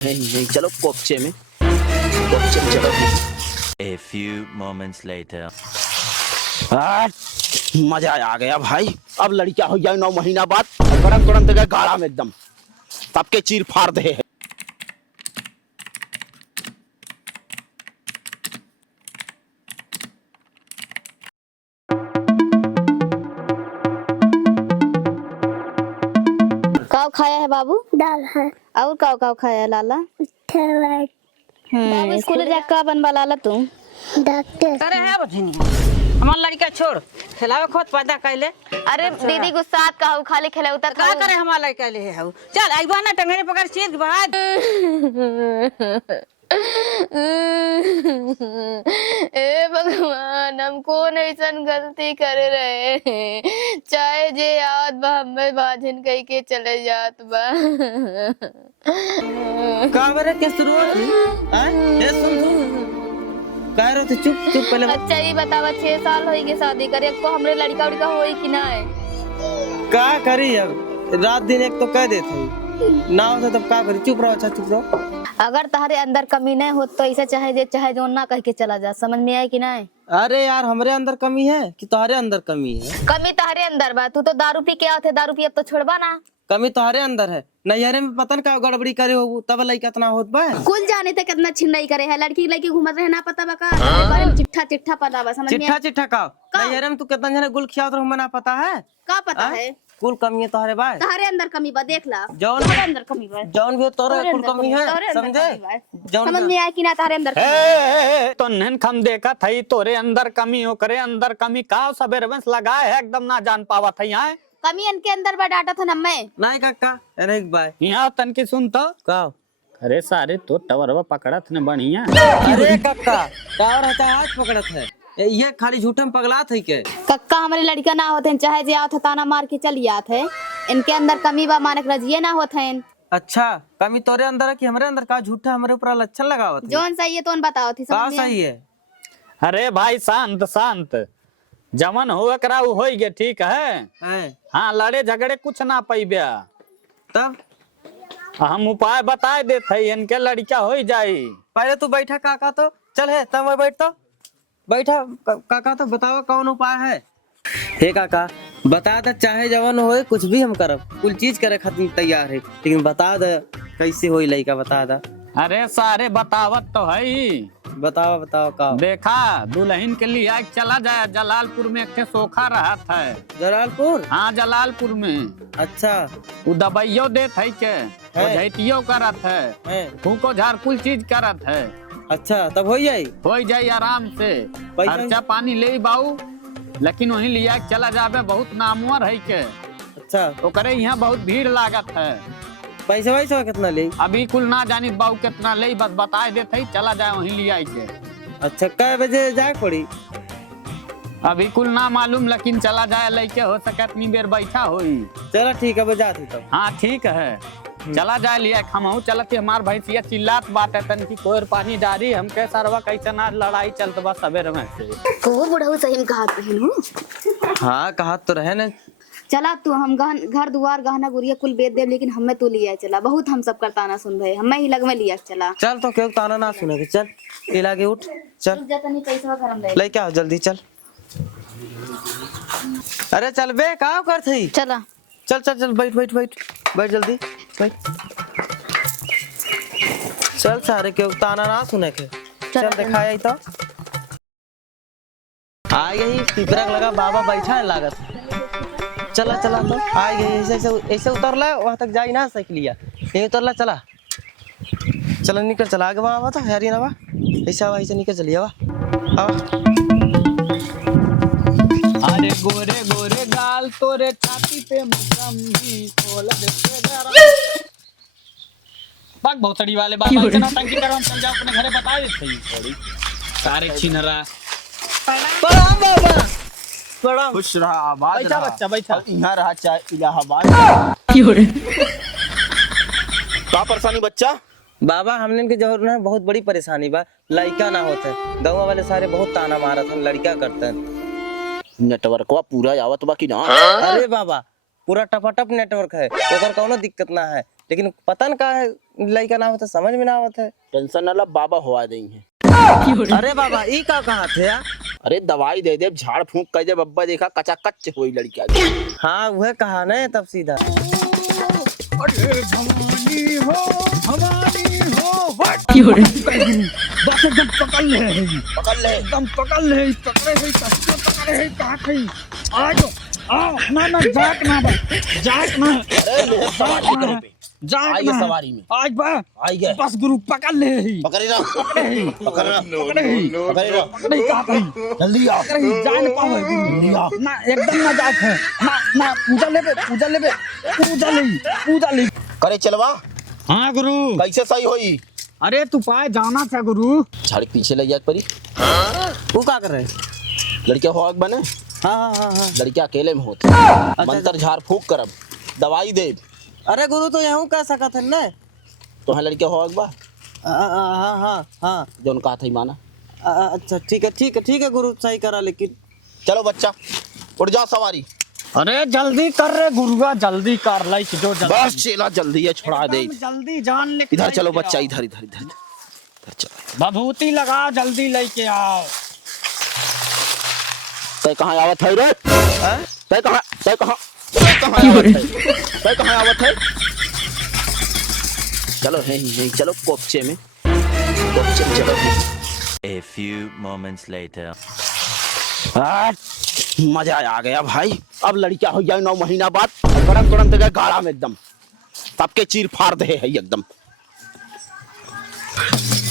नहीं चलो कोपचे में चलो। A few moments later. मजा आ गया भाई। अब लड़कियां हो जाए 9 महीना बाद, गरम तुरंत गए गाढ़ा में एकदम सबके चीर फाड़ दे। काव खाया है बाबू? दाल है। और काव खाया है लाला? बाबू स्कूल जा का बनवा लाला तू? डॉक्टर। अरे है बधिनी हमार लड़का छोड़ खिलावे खोद पैदा कैले। अरे दीदी गुस्सात का हो, खाली खेले उतर का करे हमार लड़का ले है चल आइबा ना टंगरे पकड़ चीज बाद। ए भगवान, हम कौन ऐसन गलती करे रहे हैं? चाहे जे याद बा हमें बाझन कह के चले जात बा। का बरे के शुरुआत हुई हैं? ये सुन कह रहे थे चुप चुप पहले। अच्छा ये बतावा 6 साल होई के शादी करे को हमरे लड़का उड़का होई कि ना? का करी अब रात दिन एक तो कह देते ना होता तब का करी। चुप रहो, अच्छा चुप रहो। अगर तुम्हारे अंदर कमी नहीं हो तो ऐसा चाहे जो ना कह के चला जा, समझ में आए कि नहीं? अरे यार हमरे अंदर कमी है कि तुम्हारे अंदर कमी है? कमी तुम्हारे अंदर बा। तू तो दारू पी के आते, दारू पी अब तो छोड़बा ना। कमी तुम्हारे अंदर है। नैहरे में पता न का गड़बड़ी करे हो तब लइका इतना होत बा। कुल जाने थे कितना छिनराई करे है, लड़की घूमत रहे ना पता बा का? बारे में चिट्ठा पता बा, समझ में चिट्ठा चिट्ठा का नैहरे में तू कितना जने गुल खियात रहो मना पता है? का पता है? कुल कमी है तुम्हारे बा। तुम्हारे अंदर कमी बा, देख ला। जौन तुम्हारे अंदर कमी बा, जौन भी तोरे कुल कमी है, समझे? समझ में आया कि ना? तुम्हारे अंदर कमी तो नहन खम देखा थई तोरे अंदर कमी हो करे अंदर कमी का सबेर बंस लगाए है एकदम ना जान पावा थई। यहाँ कमी इनके अंदर बा, डाटा था नम्मे नहीं काका अरे एक बाय यहाँ तन की सुन तो का। अरे सारे तो टवरवा पकड़त ने बढ़िया। अरे काका टावर हता आज पकड़त है ये खाली झूठे में पगला थई के। कक्का हमारे लड़का ना होते चाहे जे आवत ताना मार के चली आत है। इनके अंदर कमी बा, मानक रजिए ना होते हैं। अच्छा कमी तोरे अंदर है कि हमरे अंदर? का झूठा हमरे ऊपर लक्षण लगावत है? जोन सही है तो बताओ थी, का समझ में? सही है? अरे भाई शांत शांत जमन हो करा हो गए ठीक है। हाँ लड़े झगड़े कुछ ना पैब्या। तब हम उपाय बताए देते इनके लड़का हो जाये। पहले तू बैठा काका तो चल है तब मैं बैठता बैठा काका तो बताओ कौन उपाय है? हे काका बता दे, चाहे जवन होए कुछ भी हम करब, कुल चीज करे खातिर तैयार है, लेकिन बता दे कैसे होई लइका बता दे। अरे सारे बतावत तो है। बताओ बताओ का। देखा दुल्हन के लिए आज चला जाए जलालपुर में एक सोखा रहा था। जलालपुर? हाँ जलालपुर में। अच्छा वो दवाइयो देत है के झैतियो करत है, फूको झाड़ कुल चीज करत है। अच्छा तब हो जाई आराम से। खर्चा पानी ले बाऊ, लेकिन वही लिया चला जाबे बहुत नामवर है के। अच्छा तो करे यहाँ बहुत भीड़ लागत है। पैसा वैसा कितना ले? अभी कुल ना जानी बाऊ कितना ले, बस बताए देते चला जाए वहीं लिया के। अच्छा कै बजे जाए पड़ी? अभी कुल ना मालूम, लेकिन चला जाए लेके हो सके इतनी देर बैठा होई। चला ठीक है बजाती तब। हाँ ठीक है चला जाए लिया। हम चलती हमार भैंसिया चिल्लात बात है तन की कोयर पानी डारी हमके सरवा कैसे ना लड़ाई चलत बा सवेर में से। को बुढ़ऊ सही में कहा पहनू। हाँ कहा तो रहे न। चला तू हम घर दुआर गहना गुड़िया कुल बेच दे, लेकिन हमें तू लिया चला। बहुत हम सब करता ना सुन रहे, हमें ही लग में लिया चला। चल तो क्यों ताना ना सुनेगे। चल इलाके उठ चल पैसा घर में ले क्या जल्दी चल। अरे चल बे का कर थी? चला चल चल चल बैठ बैठ बैठ बैठ जल्दी बैठ। चल सारे क्यों ताना ना सुने के। चल दिखाया तो आ गई पिपरा लगा बाबा बैठा है लागत। चला चला तो आ गई ऐसे ऐसे उतर ला वहां तक जाई ना साइकिलिया नहीं उतर ला। चला चला निकल चला आगे बाबा तो यार ये ना बा ऐसा ऐसे निकल चलिए बा। अरे गोरे गोरे गाल तोरे छाती पे मुसम्मी खोल दे बाग भौसड़ी वाले बाबा इतना टंकी करो हम चल जाओ अपने घरे बता देते थोड़ी सारे छिनरा। प्रणाम बाबा प्रणाम। खुश रहा आबाद बैठा रहा। बच्चा बैठा। यहाँ रहा चाहे इलाहाबाद। क्या परेशानी बच्चा? बाबा हमने के जहर ना बहुत बड़ी परेशानी बा, लड़का ना होते। गाँव वाले सारे बहुत ताना मारत हैं, लड़का करते हैं। नेटवर्कवा पूरा आवत बा कि ना? अरे बाबा पूरा टपाटप नेटवर्क है, ओकर कोनो दिक्कत ना है। लेकिन पता न का है लड़का ना होता समझ में ना आवत है। टेंशन न ला, बाबा हुआ देंगे। अरे बाबा ई का कहा थे यार? अरे दवाई दे दे, झाड़ फूंक कर जब अब्बा देखा कचा कच्च हुई लड़किया। हाँ वह कहा न तब सीधा। बस एकदम पकड़ ले पकड़ ले। एकदम पकड़ ले पकड़े है कसके पकड़े है कहाँ कहीं आ जाओ आओ ना जाक ना अरे ले सवारी करे पे जाक आई ना सवारी में आज बा आई गए। बस गुरु पकड़ ले पकड़े ना पकड़े पकड़े ना पकड़े कहाँ कहीं जल्दी आओ। पकड़े जान पावे गुरु ना एकदम ना जाक है ना पूजा ले करे चलवा। हाँ गुरु कैसे सही होई? अरे तू पाए जाना था गुरु झाड़ के पीछे ले जाए परी। वो का कर रहे? लड़किया हो बने, हाँ। लड़किया अकेले में होती। मंत्र झाड़ फूक करब, दवाई दे। अरे गुरु तो यहाँ कह सकत है न? तो है लड़किया हो बा हाँ जो उनका हाथ ही माना। अच्छा ठीक है गुरु सही करा लेकिन। चलो बच्चा उठ जाओ सवारी। अरे जल्दी कर रे गुरुआ जल्दी कर लाई जो जल्दी बस चेला जल्दी है छोड़ा दे। जल्दी जान ले इधर चलो बच्चा, इधर इधर इधर इधर चलो। भभूति लगा जल्दी लेके आओ। तय कहाँ आवत है रे? तय कहाँ आवत है? चलो है चलो कोपचे में चलो। A few moments later. मजा आ गया भाई। अब लड़किया हो जाए 9 महीना बाद, गरम तुरंत गए गाड़ा में एकदम, सबके चीर फाड़ दे है एकदम।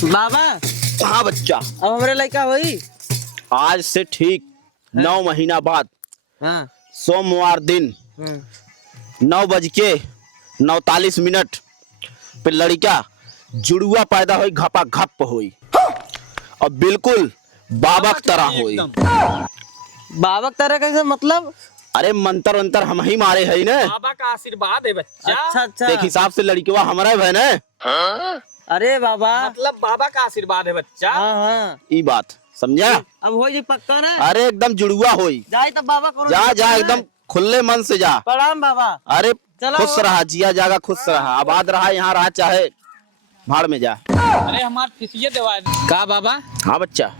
बाबा हाँ बच्चा, अब हमारे लड़का हुई आज से ठीक 9 महीना बाद हाँ सोमवार दिन 9:49 पे लड़का जुड़ुआ पैदा हुई, घपा घप हुई और बिल्कुल बाबा की तरह हुई। बाबा तरह कैसे मतलब? अरे मंत्र वंतर हम ही मारे है ना। बाबा का आशीर्वाद है बच्चा। अच्छा एक हिसाब से लड़किया हमारा है ना। अरे बाबा मतलब बाबा का आशीर्वाद है बच्चा। हाँ ई बात समझा? अब हो जी पक्का ना? अरे एकदम जुड़ुआ होई। जाए तब बाबा को जा एकदम खुले मन से जा। प्रणाम बाबा। अरे चलो। खुश रहा, जिया जागा खुश रहा, आबाद रहा, यहाँ रहा चाहे भाड़ में जा। अरे हमार फीसिए दवा का बाबा। हाँ बच्चा,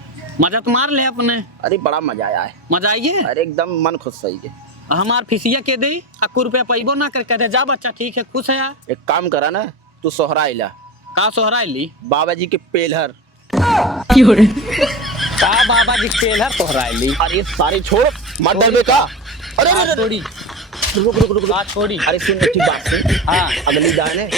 मजा तो मार ले अपने। अरे बड़ा मजा आया है। मजा आइए। अरे एकदम मन खुश सही है। हमार फीसिया के दे आपको रुपया पैबो ना कर दे। जा बच्चा ठीक है खुश है यार। एक काम करा ना, तू सोहरा इला का सोहरा ली बाबा जी के पेलहर। का बाबा जी पेलहर सोहरा ली। अरे सारे छोड़ मत डर का। अरे छोड़ी रुक। छोड़ी। अरे सुन ठीक बात सुन। हाँ अगली दाने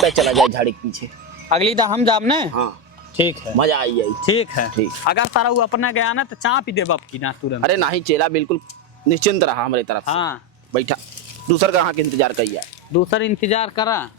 पे चला जाए झाड़ी के पीछे। अगली दा हम जाम ने। हाँ ठीक है मजा आई। ठीक है ठीक। अगर तारा वो अपना गया ना तो चाप ही दे बाप की ना तुरंत। अरे नहीं चेला बिल्कुल निश्चिंत रहा हमारे तरफ से। हाँ बैठा दूसर ग्राहक के इंतजार करिए। दूसरा इंतजार करा।